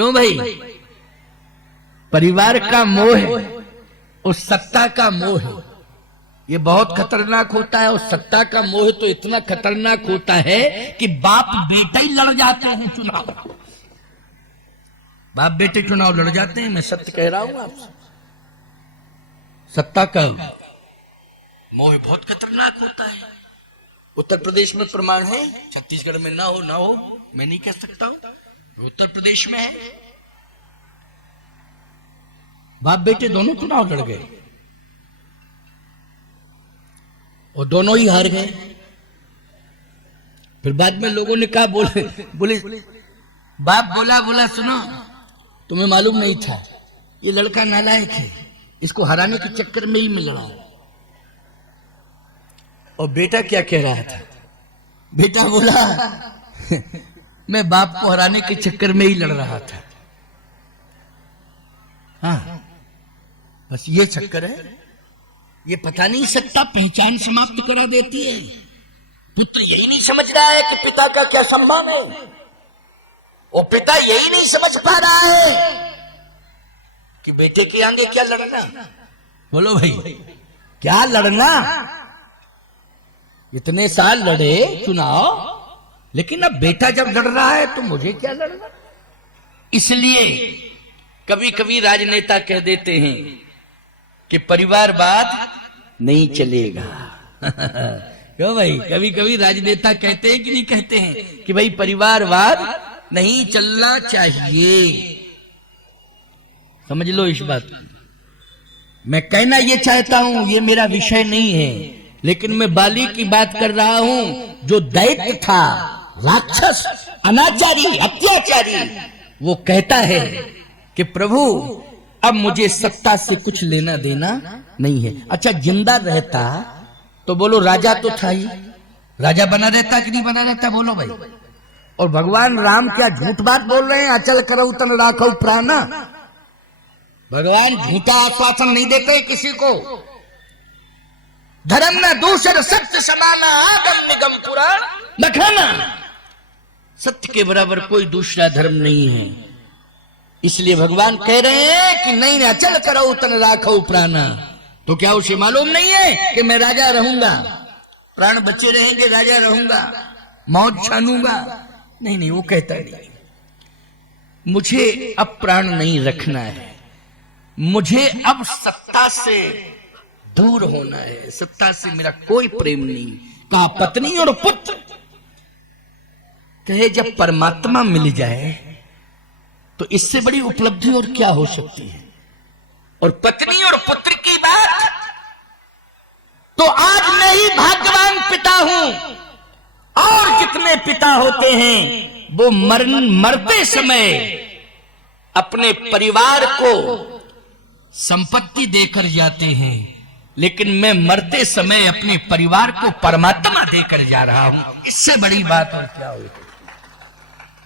क्यों भाई? परिवार का मोह है, उस सत्ता का मोह है, ये बहुत खतरनाक होता है। और सत्ता का मोह तो इतना खतरनाक होता है कि बाप बेटा ही लड़ जाते हैं चुनाव। बाप बेटे चुनाव लड़ जाते हैं। मैं सत्य कह रहा हूं आपसे, सत्ता का मोह बहुत खतरनाक होता है। उत्तर प्रदेश में प्रमाण है, छत्तीसगढ़ में ना हो मैं नहीं कह सकता हूं, उत्तर प्रदेश में है। बाप बेटे दोनों चुनाव लड़ गए और दोनों ही हार गए। फिर बाद में लोगों ने कहा, बोले बाप बोला सुनो, तुम्हें मालूम नहीं था ये लड़का नालायक है, इसको हराने के चक्कर में ही मैं लड़ा। और बेटा क्या कह रहा था? बेटा बोला मैं बाप को हराने के चक्कर में ही लड़ रहा था। हाँ, बस ये चक्कर है। ये पता नहीं सत्ता पहचान समाप्त करा देती है। पुत्र यही नहीं समझ रहा है कि पिता का क्या सम्मान है, वो पिता यही नहीं समझ पा रहा है कि बेटे के आगे क्या लड़ना। बोलो भाई, क्या लड़ना? इतने साल लड़े चुनाव, लेकिन अब बेटा जब लड़ रहा है तो मुझे क्या लड़ना। इसलिए कभी कभी राजनेता कह देते हैं कि परिवारवाद नहीं चलेगा। क्यों भाई? कभी कभी राजनेता कहते हैं कि नहीं कहते हैं कि भाई परिवारवाद नहीं चलना चाहिए। समझ लो इस बात। मैं कहना ये चाहता हूं, ये मेरा विषय नहीं है, लेकिन मैं बाली की बात कर रहा हूं, जो दैत्य था, राक्षस, अनाचारी, अत्याचारी, वो कहता है कि प्रभु अब मुझे सत्ता से कुछ लेना देना नहीं है। अच्छा, जिंदा रहता तो बोलो राजा तो था ही, राजा बना रहता कि नहीं बना रहता? बोलो भाई। और भगवान राम क्या झूठ बात बोल रहे हैं? अचल करऊ तन राखऊ प्राणा। भगवान झूठा आश्वासन नहीं देते किसी को। धर्म न दूसर सत्य समाना, आगम निगम पुराण लखाना। सत्य के बराबर कोई दूसरा धर्म नहीं है। इसलिए भगवान कह रहे हैं कि नहीं, अचल करऊ तन राखऊ प्राणा। तो क्या उसे मालूम नहीं है कि मैं राजा रहूंगा, प्राण बचे रहेंगे, राजा रहूंगा, मौत छानूंगा? नहीं, वो कहता नहीं, मुझे अब प्राण नहीं रखना है, मुझे अब सत्ता से दूर होना है, सत्ता से मेरा कोई प्रेम नहीं। कहा पत्नी और पुत्र, कहे जब परमात्मा मिल जाए तो इससे बड़ी उपलब्धि और क्या हो सकती है। और पत्नी और पुत्र की बात तो आज मैं ही भाग्यवान पिता हूं। और जितने पिता होते हैं वो मरते समय अपने परिवार को संपत्ति देकर जाते हैं, लेकिन मैं मरते समय अपने परिवार को परमात्मा देकर जा रहा हूं। इससे बड़ी बात और क्या हो?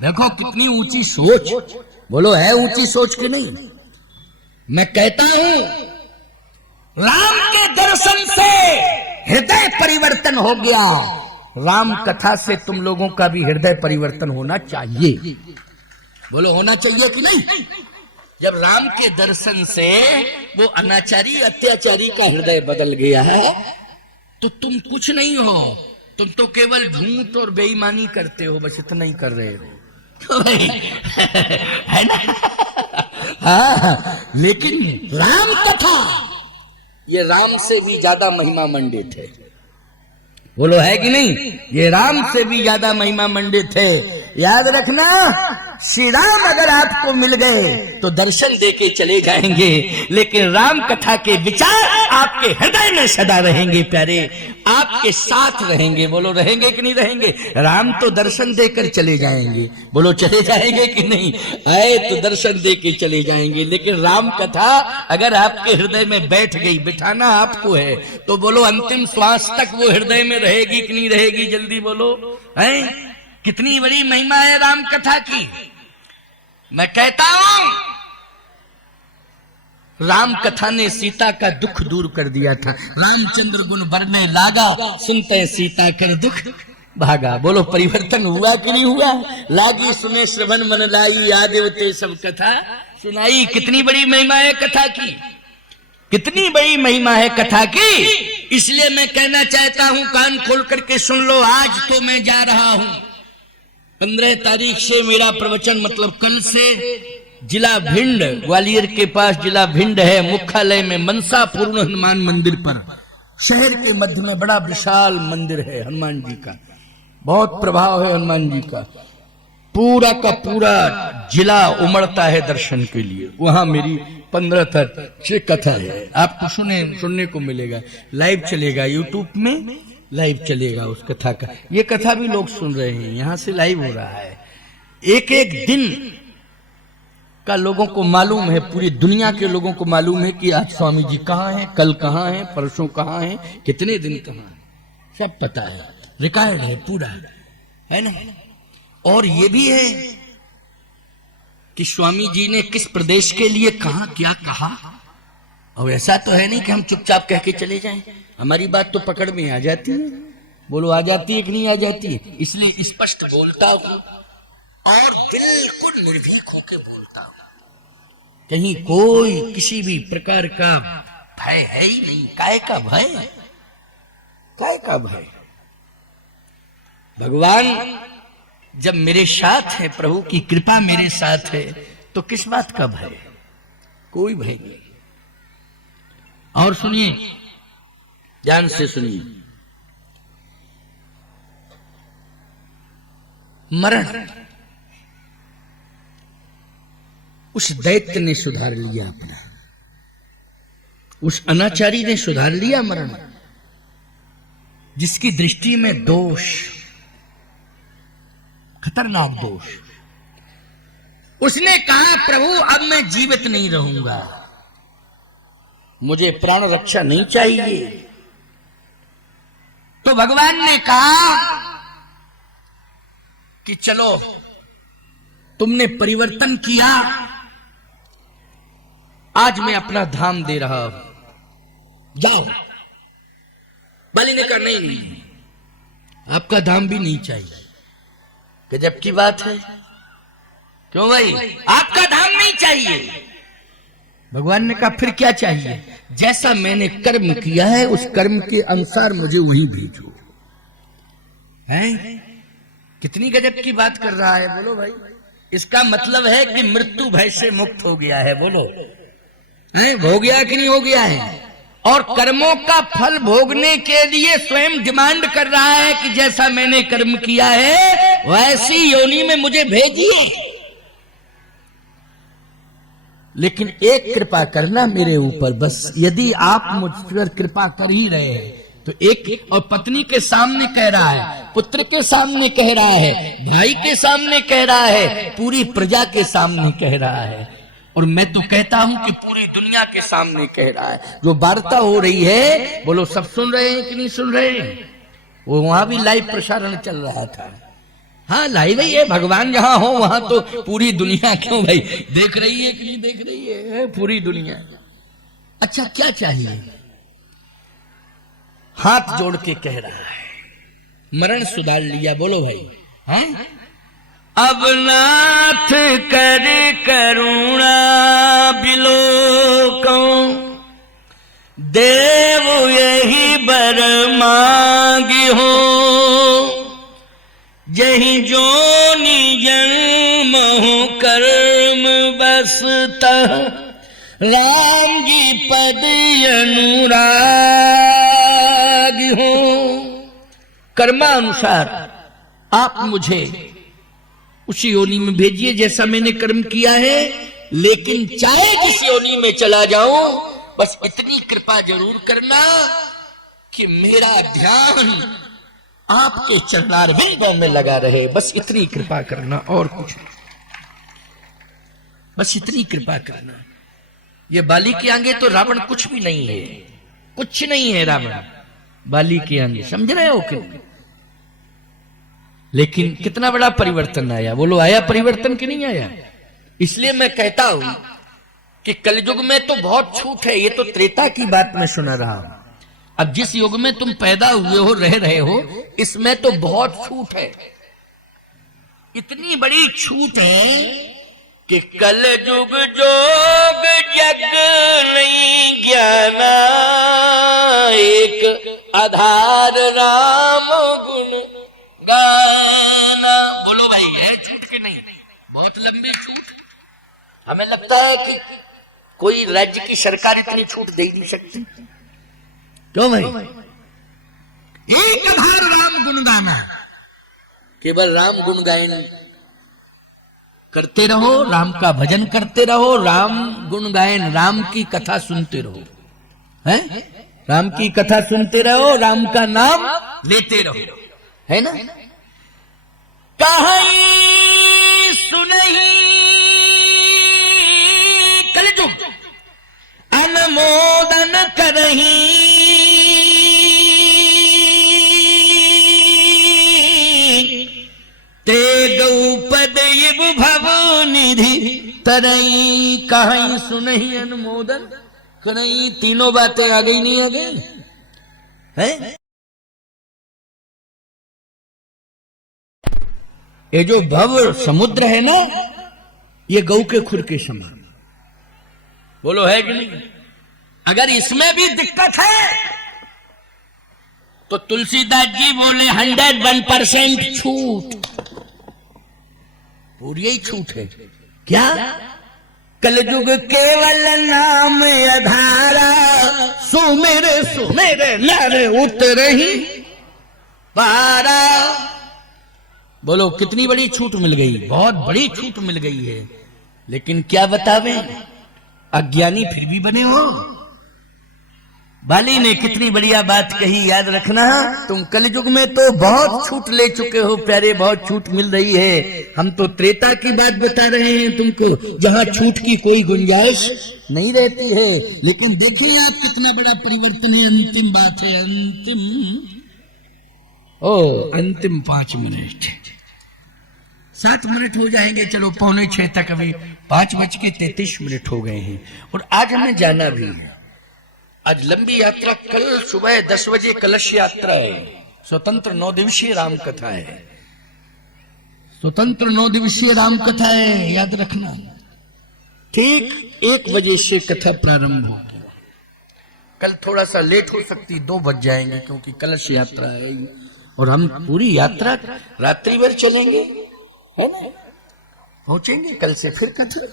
देखो कितनी ऊंची सोच। बोलो है ऊंची सोच की नहीं? मैं कहता हूं राम के दर्शन से हृदय परिवर्तन हो गया। राम कथा से तुम लोगों का भी हृदय परिवर्तन होना चाहिए। बोलो होना चाहिए कि नहीं? जब राम के दर्शन से वो अनाचारी अत्याचारी का हृदय बदल गया है तो तुम कुछ नहीं हो, तुम तो केवल झूठ और बेईमानी करते हो, बस इतना ही कर रहे हो। है ना? हाँ, लेकिन राम कथा ये राम से भी ज्यादा महिमा मंडित है। बोलो है कि नहीं? ये राम से भी ज्यादा महिमा मंडित है। याद रखना, श्री राम अगर आपको मिल गए तो दर्शन देके चले जाएंगे, लेकिन राम कथा के विचार आपके हृदय में सदा रहेंगे प्यारे, आपके साथ रहेंगे। बोलो रहेंगे कि नहीं रहेंगे? राम तो दर्शन देकर चले जाएंगे, बोलो चले जाएंगे कि नहीं? आए तो दर्शन देके चले जाएंगे, लेकिन राम कथा अगर आपके हृदय में बैठ गई, बिठाना आपको है, तो बोलो अंतिम श्वास तक वो हृदय में रहेगी कि नहीं रहेगी? जल्दी बोलो। है कितनी बड़ी महिमा है राम कथा की। मैं कहता हूं राम कथा ने सीता का दुख दूर कर दिया था। रामचंद्र गुण बरने लागा, सुनते सीता कर दुख भागा। बोलो परिवर्तन हुआ कि नहीं हुआ? लागी सुने श्रवण मन लाई, आदेवते सब कथा सुनाई। कितनी बड़ी महिमा है कथा की, कितनी बड़ी महिमा है कथा की। इसलिए मैं कहना चाहता हूं, कान खोल करके सुन लो। आज तो मैं जा रहा हूं, 15 तारीख से मेरा प्रवचन, मतलब कल से जिला भिंड, ग्वालियर के पास जिला भिंड है, मुख्यालय में मनसा पूर्ण हनुमान मंदिर पर, शहर के मध्य में बड़ा विशाल मंदिर है हनुमान जी का, बहुत प्रभाव है हनुमान जी का। पूरा का पूरा जिला उमड़ता है दर्शन के लिए। वहां मेरी 15 तारीख से कथा है। आपको सुनने को मिलेगा, लाइव चलेगा, यूट्यूब में लाइव चलेगा उस कथा का। ये कथा भी लोग सुन रहे हैं, यहां से लाइव हो रहा है। एक एक दिन का लोगों को मालूम है, पूरी दुनिया के लोगों को मालूम है कि आज स्वामी जी कहाँ हैं, कल कहाँ हैं, परसों कहाँ हैं, कितने दिन कहाँ हैं, सब पता है, रिकॉर्ड है पूरा, है ना। और ये भी है कि स्वामी जी ने किस प्रदेश के लिए कहा, क्या कहा। और ऐसा तो है नहीं कि हम चुपचाप कह के चले जाएं, हमारी बात तो पकड़ में आ जाती है। बोलो आ जाती है कि नहीं आ जाती है? इसलिए स्पष्ट बोलता हूं और बिल्कुल निर्भीक होकर बोलता हूं। कहीं कोई किसी भी प्रकार का भय है ही नहीं। काय का भय, काय का भय? भगवान जब मेरे साथ है, प्रभु की कृपा मेरे साथ है, तो किस बात का भय? कोई भय नहीं। और सुनिए, ध्यान से सुनिए, मरण उस दैत्य ने सुधार लिया अपना, उस अनाचारी ने सुधार लिया मरण, जिसकी दृष्टि में दोष, खतरनाक दोष। उसने कहा प्रभु अब मैं जीवित नहीं रहूंगा, मुझे प्राण रक्षा नहीं चाहिए। तो भगवान ने कहा कि चलो तुमने परिवर्तन किया, आज मैं अपना धाम दे रहा हूं, जाओ। बलि ने कहा नहीं, आपका धाम भी नहीं चाहिए। गजब की बात है, क्यों भाई? आपका धाम नहीं चाहिए। भगवान ने कहा फिर क्या चाहिए? जैसा मैंने कर्म किया है उस कर्म के अनुसार मुझे वहीं भेजो। हैं? कितनी गजब की बात कर रहा है, बोलो भाई। इसका मतलब है कि मृत्यु भय से मुक्त हो गया है, बोलो हो गया कि नहीं हो गया है? और कर्मों का फल भोगने के लिए स्वयं डिमांड कर रहा है कि जैसा मैंने कर्म किया है वैसी योनि में मुझे भेजिए। लेकिन एक कृपा करना मेरे ऊपर, बस यदि आप मुझ पर कृपा कर ही रहे हैं तो एक। और पत्नी के सामने कह रहा है, पुत्र के सामने कह रहा है, भाई के सामने कह रहा है, पूरी प्रजा के सामने कह रहा है, और मैं तो कहता हूं कि पूरी दुनिया के सामने कह रहा है। जो वार्ता हो रही है, बोलो सब सुन रहे हैं कि नहीं सुन रहे हैं? वो वहां भी लाइव प्रसारण चल रहा था। हाँ लाइव ही है, भगवान जहां हो वहां तो पूरी दुनिया, क्यों भाई, देख रही है कि नहीं देख रही है? पूरी दुनिया। अच्छा क्या चाहिए? हाथ जोड़ के कह रहा है, मरण सुधार लिया, बोलो भाई। हैं? अब नाथ कर करुणा बिलोको, देव यही बर मांगी हो, जही जोनि जन्म हो कर्म बसता, राम जी पद अनुराग हो। कर्मानुसार आप मुझे उसी योनि में भेजिए जैसा मैंने कर्म किया है, लेकिन चाहे जिस योनि में चला जाऊं, बस इतनी कृपा जरूर करना कि मेरा ध्यान आपके चरणारविंदों में लगा रहे। बस इतनी कृपा करना, और कुछ नहीं, बस इतनी कृपा करना। ये बाली के आगे तो रावण कुछ भी नहीं है, कुछ नहीं है रावण बाली के आगे, समझ रहे हो कि? लेकिन कितना बड़ा परिवर्तन आया, बोलो आया परिवर्तन कि नहीं आया? इसलिए मैं कहता हूं कि कलयुग में तो बहुत छूट है। ये तो त्रेता की बात मैं सुना रहा हूं, अब जिस युग में तुम पैदा हुए हो, रह रहे हो, इसमें तो बहुत छूट है। इतनी बड़ी छूट है कि कल जुग जोग जग नहीं ज्ञाना, एक आधार राम गुण गाना। बोलो भाई, है छूट के नहीं? बहुत लंबी छूट। हमें लगता है कि कोई राज्य की सरकार इतनी छूट दे नहीं सकती। क्यों भाई? एक आधार राम गुण गाना, केवल राम गुण गायन करते रहो, राम का भजन करते रहो, राम गुण गायन, राम की कथा सुनते रहो, हैं? राम की कथा सुनते रहो, राम का नाम लेते रहो, है ना? कहीं सुनही कलजुग अनुमोदन करही, ते गौपद इब भव निधि तरई, कहीं सुनही अनुमोदन करई। तीनों बातें आ गई, नहीं आ गई? है ये जो भव समुद्र है ना, ये गौ के खुर के समान। बोलो है कि नहीं? अगर इसमें भी दिक्कत है तो तुलसीदास जी बोले 101% छूट, पूरी ही छूट है। क्या? कलयुग केवल नाम आधारा, सुमेरे सुमेरे नारे उतरही पारा। बोलो कितनी बड़ी छूट मिल गई, बहुत बड़ी छूट मिल गई है। लेकिन क्या बतावें, अज्ञानी फिर भी बने हो। बाली ने कितनी बढ़िया बात कही, याद रखना, तुम कलयुग में तो बहुत छूट ले चुके हो प्यारे, बहुत छूट मिल रही है। हम तो त्रेता की बात बता रहे हैं तुमको, जहां छूट की कोई गुंजाइश नहीं रहती है। लेकिन देखिए आप, कितना बड़ा परिवर्तन है। अंतिम बात है, अंतिम 5 मिनट, 7 मिनट हो जाएंगे, चलो 5:45 तक, अभी 5:33 हो गए हैं। और आज हमें जाना भी है। आज लंबी यात्रा, कल सुबह 10 बजे कलश यात्रा है। स्वतंत्र 9 दिवसीय राम कथा है, स्वतंत्र 9 दिवसीय राम कथा है, याद रखना। ठीक 1 बजे से कथा प्रारंभ होगी। कल थोड़ा सा लेट हो सकती, 2 बज जाएंगे, क्योंकि कलश यात्रा है। और हम पूरी यात्रा रात्रि भर चलेंगे, है ना? पहुंचेंगे कल से फिर कथा।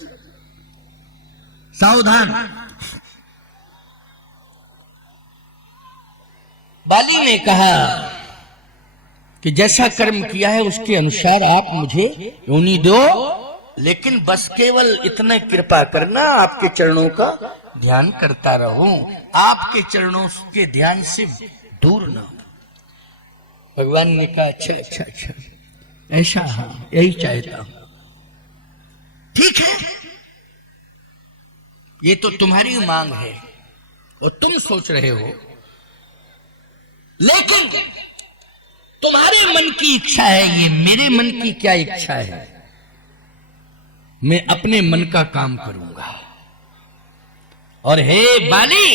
सावधान। बाली ने कहा कि जैसा कर्म किया है उसके अनुसार आप मुझे योनि दो, लेकिन बस केवल इतना कृपा करना, आपके चरणों का ध्यान करता रहूं, आपके चरणों के ध्यान से दूर ना हो। भगवान ने कहा अच्छा अच्छा अच्छा, ऐसा, हाँ यही चाहता हूं। ठीक है, ये तो तुम्हारी मांग है और तुम सोच रहे हो, लेकिन तुम्हारे मन की इच्छा है, ये मेरे मन की क्या इच्छा है? मैं अपने मन का काम करूंगा। और हे बाली,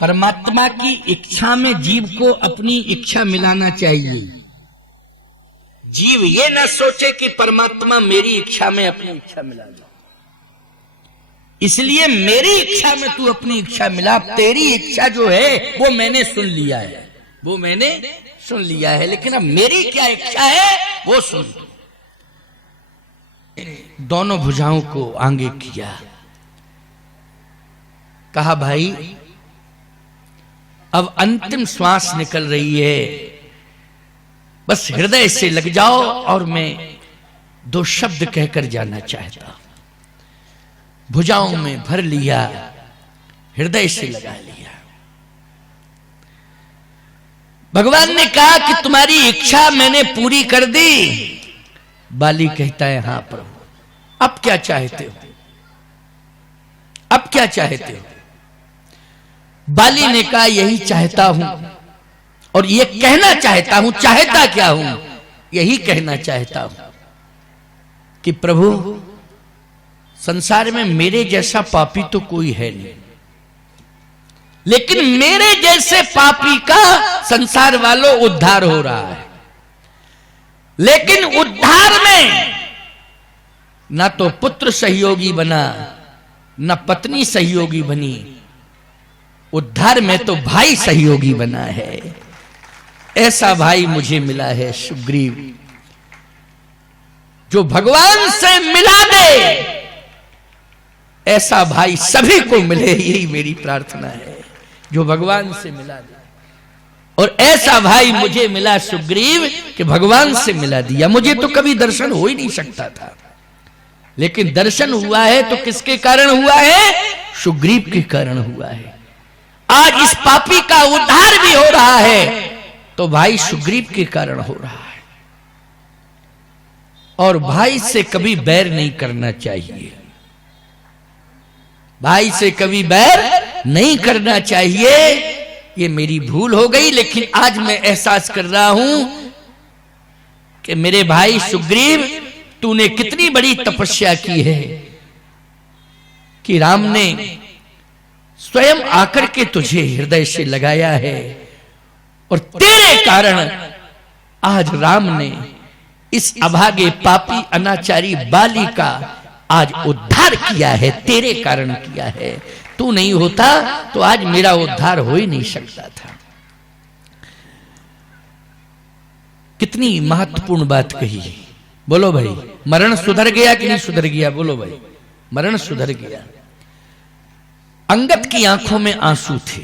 परमात्मा की इच्छा में जीव को अपनी इच्छा मिलाना चाहिए। जीव ये ना सोचे कि परमात्मा मेरी इच्छा में अपनी इच्छा मिला दे। इसलिए मेरी इच्छा में तू अपनी इच्छा मिला। तेरी इच्छा जो है वो मैंने सुन लिया है, वो मैंने सुन लिया है, लेकिन अब मेरी क्या इच्छा है वो सुन। दोनों भुजाओं को आगे किया, कहा भाई अब अंतिम श्वास निकल रही है, बस हृदय से लग जाओ और मैं 2 शब्द कहकर जाना चाहता हूं। भुजाओं में भर लिया, हृदय से लगा लिया। भगवान ने कहा कि तुम्हारी इच्छा मैंने पूरी कर दी। बाली कहता है हाँ प्रभु, अब क्या चाहते हो, अब क्या चाहते हो? बाली ने कहा यही चाहता हूं और ये कहना चाहता हूं, चाहता क्या हूं, यही कहना चाहता हूं कि प्रभु संसार में मेरे जैसा पापी तो कोई है नहीं। लेकिन मेरे जैसे पापी का संसार वालों उद्धार हो रहा है। लेकिन उद्धार में ना तो पुत्र सहयोगी बना, ना पत्नी सहयोगी बनी, उद्धार में तो भाई सहयोगी बना है। ऐसा भाई मुझे मिला है सुग्रीव, जो भगवान से मिला दे। ऐसा भाई सभी को मिले, यही मेरी प्रार्थना है, जो भगवान से मिला दे। और ऐसा भाई मुझे मिला सुग्रीव कि भगवान से मिला दिया। मुझे तो कभी दर्शन हो ही नहीं सकता था, लेकिन दर्शन हुआ है तो किसके कारण हुआ है? सुग्रीव के कारण हुआ है। आज इस पापी का उद्धार भी हो रहा है तो भाई सुग्रीव के कारण हो रहा है। और भाई से कभी बैर नहीं करना चाहिए, भाई से कभी बैर नहीं करना चाहिए। ये मेरी भूल हो गई, लेकिन आज मैं एहसास कर रहा हूं कि मेरे भाई सुग्रीव, तूने कितनी बड़ी तपस्या की है कि राम ने स्वयं आकर के तुझे हृदय से लगाया है। और तेरे कारण आज राम ने इस अभागे पापी अनाचारी बाली का आज उद्धार किया है, तेरे कारण किया है। तू नहीं होता तो आज मेरा उद्धार हो ही नहीं सकता था। कितनी महत्वपूर्ण बात कही। बोलो भाई, मरण सुधर गया कि नहीं सुधर गया? बोलो भाई, मरण सुधर गया। अंगद की आंखों में आंसू थे,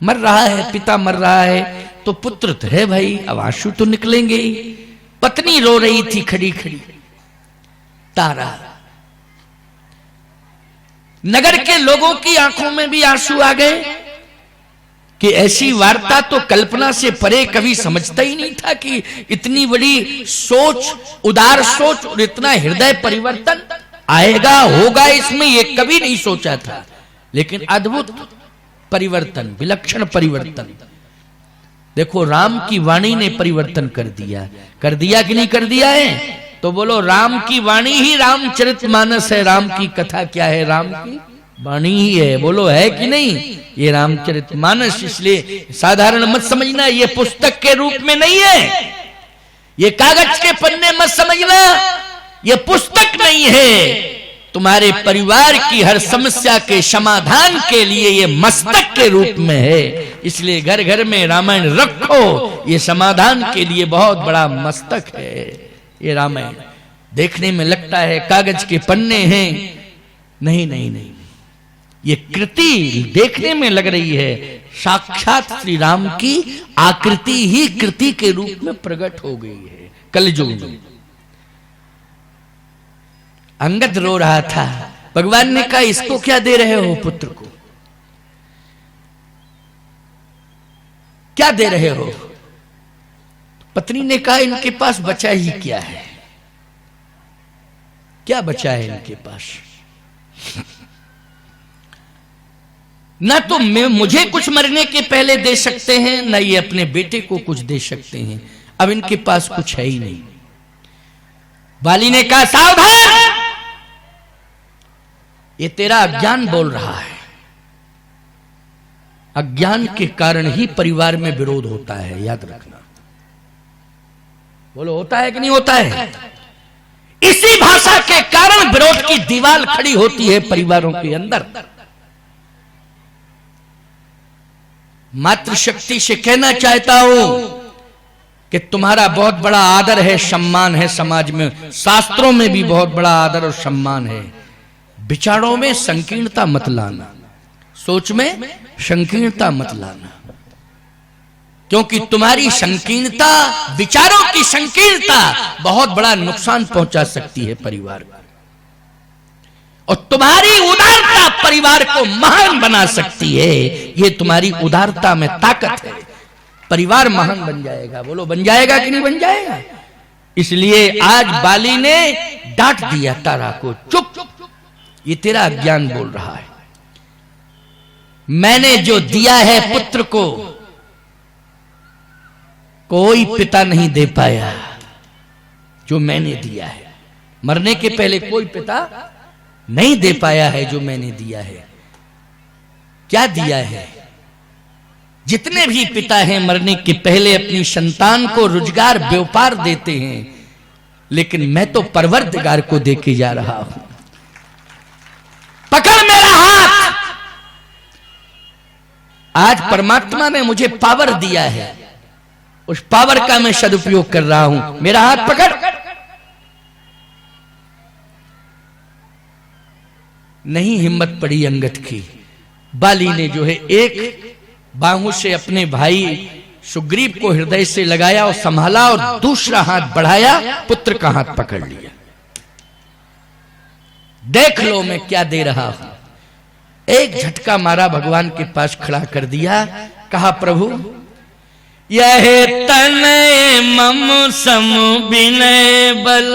मर रहा है, पिता मर रहा है तो पुत्र तो है भाई, अब आंसू तो निकलेंगे ही। पत्नी रो रही थी खड़ी खड़ी। तारा, नगर के लोगों की आंखों में भी आंसू आ गए कि ऐसी वार्ता तो कल्पना से परे कभी समझता ही नहीं था कि इतनी बड़ी सोच, उदार सोच और इतना हृदय परिवर्तन आएगा, होगा इसमें, ये कभी नहीं सोचा था। लेकिन अद्भुत परिवर्तन, विलक्षण परिवर्तन। देखो, राम की वाणी ने परिवर्तन कर दिया। कर दिया कि नहीं कर दिया है? तो बोलो, राम की वाणी ही रामचरितमानस है। राम की कथा क्या है? राम की वाणी ही है। बोलो, है कि नहीं? ये रामचरितमानस, इसलिए साधारण मत समझना, ये पुस्तक के रूप में नहीं है, ये कागज के पन्ने मत समझना, ये पुस्तक नहीं है। तुम्हारे परिवार की हर समस्या के समाधान के लिए ये मस्तक के रूप में है। इसलिए घर घर में रामायण रखो, ये समाधान के लिए बहुत बड़ा मस्तक है। ये रामायण देखने में लगता है कागज के पन्ने हैं, नहीं नहीं नहीं, ये कृति देखने में लग रही है, साक्षात श्री राम की आकृति ही कृति के रूप में प्रकट हो गई है कलयुग में। अंगद रो रहा था। भगवान ने कहा, इसको क्या दे रहे हो? पुत्र को क्या दे रहे हो? पत्नी ने कहा, इनके पास बचा ही क्या है? क्या बचा है इनके पास? ना तो मुझे कुछ मरने के पहले दे सकते हैं, ना ये अपने बेटे को कुछ दे सकते हैं। अब इनके पास कुछ है ही नहीं। बाली ने कहा, सावधान, ये तेरा अज्ञान बोल रहा है। अज्ञान के कारण ही परिवार में विरोध होता है, याद रखना। बोलो, होता है कि नहीं होता है? इसी भाषा के कारण विरोध की दीवार खड़ी होती है परिवारों के अंदर। मातृशक्ति से कहना चाहता हूं कि तुम्हारा बहुत बड़ा आदर है, सम्मान है समाज में, शास्त्रों में भी बहुत बड़ा आदर और सम्मान है। विचारों में संकीर्णता मत लाना, सोच में संकीर्णता मत लाना, क्योंकि तुम्हारी संकीर्णता, विचारों की संकीर्णता बहुत बड़ा नुकसान पहुंचा सकती है परिवार को, और तुम्हारी उदारता परिवार को महान बना सकती है। ये तुम्हारी उदारता में ताकत है, परिवार महान बन जाएगा। बोलो, बन जाएगा कि नहीं बन जाएगा? इसलिए आज बाली ने डांट दिया तारा को, चुप, ये तेरा अज्ञान बोल रहा है। मैंने जो दिया है पुत्र को, कोई पिता नहीं दे पाया जो मैंने दिया है। मरने के पहले कोई पिता नहीं दे पाया है जो मैंने दिया है। क्या दिया है? जितने भी पिता हैं मरने के पहले अपनी संतान को रोजगार व्यापार देते हैं, लेकिन मैं तो परवरदिगार को देके जा रहा हूं। पकड़ मेरा हाथ। आज परमात्मा ने मुझे पावर दिया है, उस पावर का मैं सदुपयोग कर रहा हूं। मेरा हाथ पकड़। नहीं हिम्मत पड़ी अंगद की। बाली ने जो है एक बाहू से अपने भाई सुग्रीव को हृदय से लगाया और संभाला, और दूसरा हाथ बढ़ाया, पुत्र का हाथ पकड़ लिया। देख लो मैं क्या दे रहा हूं। एक झटका मारा, भगवान के पास खड़ा कर दिया, कहा प्रभु यह तनय मम सम विनय बल,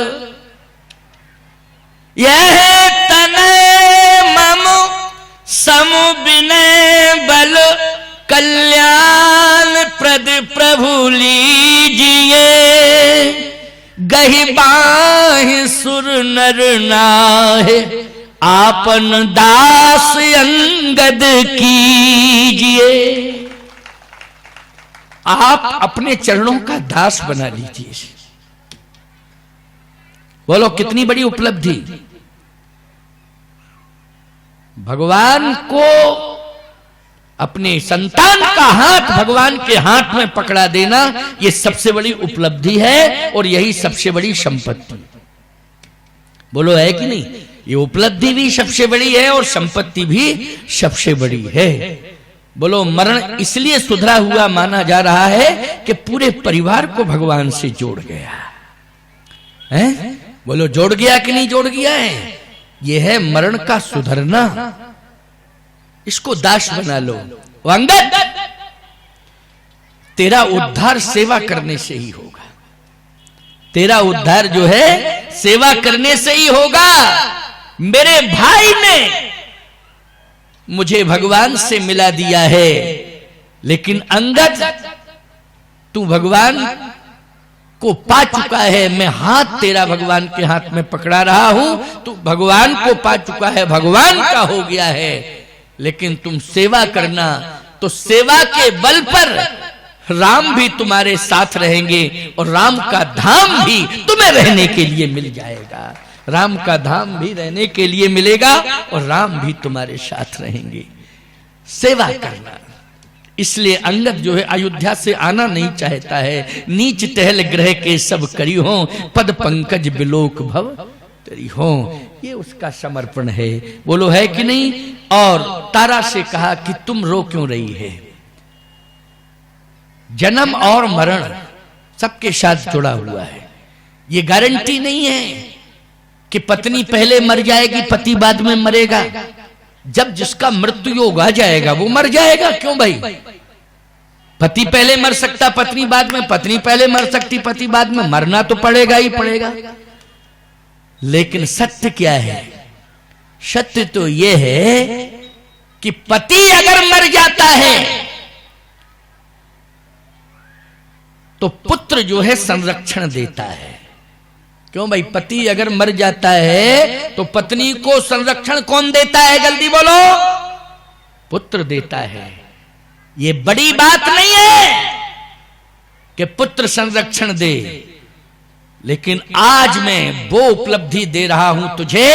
यह तनय मम सम विनय बल, कल्याण प्रद प्रभु लीजिए, गहि बाहि सुर नर नाहे, आपन दास अंगद कीजिए। आप अपने चरणों का दास बना लीजिए। बोलो कितनी बड़ी उपलब्धि। भगवान को अपने संतान का हाथ भगवान के हाथ में पकड़ा देना, यह सबसे बड़ी उपलब्धि है और यही सबसे बड़ी संपत्ति। बोलो है कि नहीं? ये उपलब्धि भी सबसे बड़ी है और संपत्ति भी सबसे बड़ी है। बोलो मरण इसलिए सुधरा हुआ माना जा रहा है कि पूरे परिवार को भगवान से जोड़ गया है। बोलो जोड़ गया कि नहीं जोड़ गया है? यह है मरण का सुधरना। इसको दास बना लो। अंगद तेरा उद्धार सेवा करने से ही होगा। तेरा उद्धार जो है सेवा करने से ही होगा। मेरे भाई ने मुझे भगवान से मिला दिया है, लेकिन अंगद तू भगवान को पा चुका है। मैं हाथ तेरा भगवान के हाथ में पकड़ा रहा हूं, तू भगवान को पा चुका है, भगवान का हो गया है। लेकिन तुम सेवा करना, तो सेवा के बल पर राम भी तुम्हारे साथ रहेंगे और राम का धाम भी तुम्हें रहने के लिए मिल जाएगा। राम का धाम भी रहने के लिए मिलेगा और राम भी तुम्हारे साथ रहेंगे। सेवा करना। इसलिए अंगद जो है अयोध्या से आना नहीं चाहता है। नीच टहल ग्रह के सब करी हो, पद पंकज बिलोक भव तेरी हो। ये उसका समर्पण है। बोलो है कि नहीं? और तारा से कहा कि तुम रो क्यों रही है? जन्म और मरण सबके साथ जुड़ा हुआ है। ये गारंटी नहीं है कि पत्नी पहले मर जाएगी पति बाद में मरेगा। जब जिसका मृत्यु योग आ जाएगा वो मर जाएगा। क्यों भाई? पति पहले मर सकता पत्नी बाद में, पत्नी पहले मर सकती पति बाद में। मरना तो पड़ेगा ही पड़ेगा। लेकिन सत्य क्या है? सत्य तो यह है कि पति अगर मर जाता है तो पुत्र जो है संरक्षण देता है। क्यों भाई? पति अगर मर जाता है तो पत्नी को संरक्षण कौन देता है? जल्दी बोलो। पुत्र देता है। ये बड़ी बात नहीं है कि पुत्र संरक्षण दे, लेकिन आज मैं वो उपलब्धि दे रहा हूं तुझे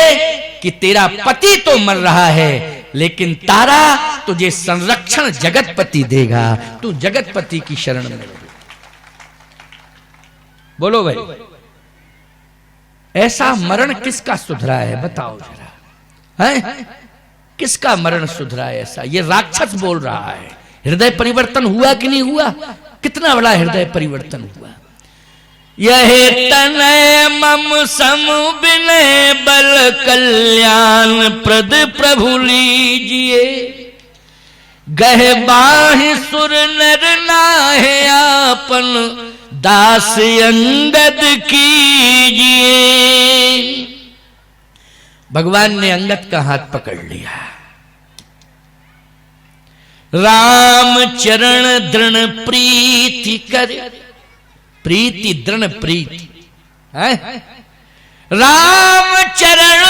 कि तेरा पति तो मर रहा है, लेकिन तारा तुझे संरक्षण जगतपति देगा। तू जगतपति की शरण में। बोलो भाई, ऐसा मरण किसका सुधरा है? बताओ जरा। है किसका मरण सुधरा है ऐसा? ये राक्षस बोल रहा है। हृदय परिवर्तन हुआ कि नहीं हुआ? कितना बड़ा हृदय परिवर्तन हुआ। यह तनय मम सम विनय बल, कल्याण प्रद प्रभु लीजिए, गह बाहि सुर नर नाहे, आपन दास अंगद कीजिए। भगवान ने अंगद का हाथ पकड़ लिया। राम चरण दृढ़ प्रीति कर, प्रीति दृढ़ प्रीति है। राम चरण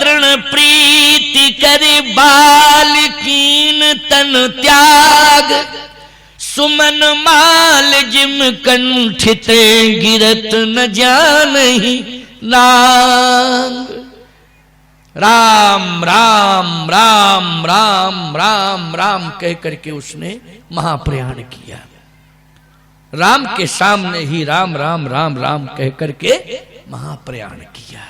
दृढ़ प्रीति कर, बाल कीन तन त्याग, सुमन माल जिम कंठिते, गिरत न जानहि नांग। राम राम राम राम राम राम कह करके उसने महाप्रयाण किया। राम के सामने ही राम राम राम राम कह करके महाप्रयाण किया।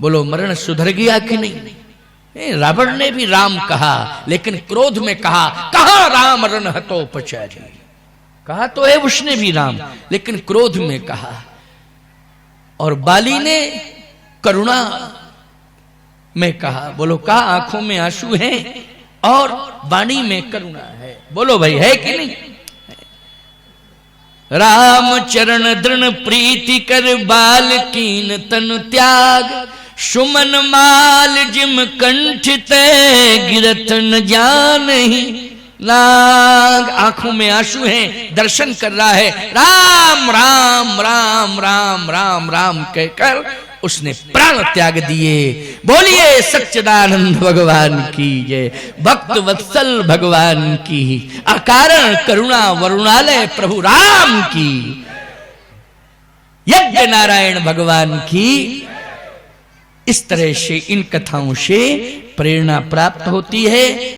बोलो मरण सुधर गया कि नहीं? रावण ने भी राम कहा, लेकिन क्रोध में कहा, कहां राम रण हतोपचारी। कहा तो है उसने भी राम, लेकिन क्रोध में कहा। और बाली ने करुणा में कहा। बोलो कहा आंखों में आंसू हैं और वाणी में करुणा है। बोलो भाई है कि नहीं? राम चरण दृढ़ प्रीति कर, बाल कीन तन त्याग, सुमन माल जिम कंठित, गिरत न जानहि नाग। आंखों में आंसू हैं, दर्शन कर रहा है। राम राम राम राम राम राम कहकर उसने प्राण त्याग दिए। बोलिए सच्चिदानंद भगवान की जय, भक्त वत्सल भगवान की, अकारण करुणा वरुणालय प्रभु राम की, यज्ञ नारायण भगवान की। इस तरह से इन कथाओं से प्रेरणा प्राप्त होती है।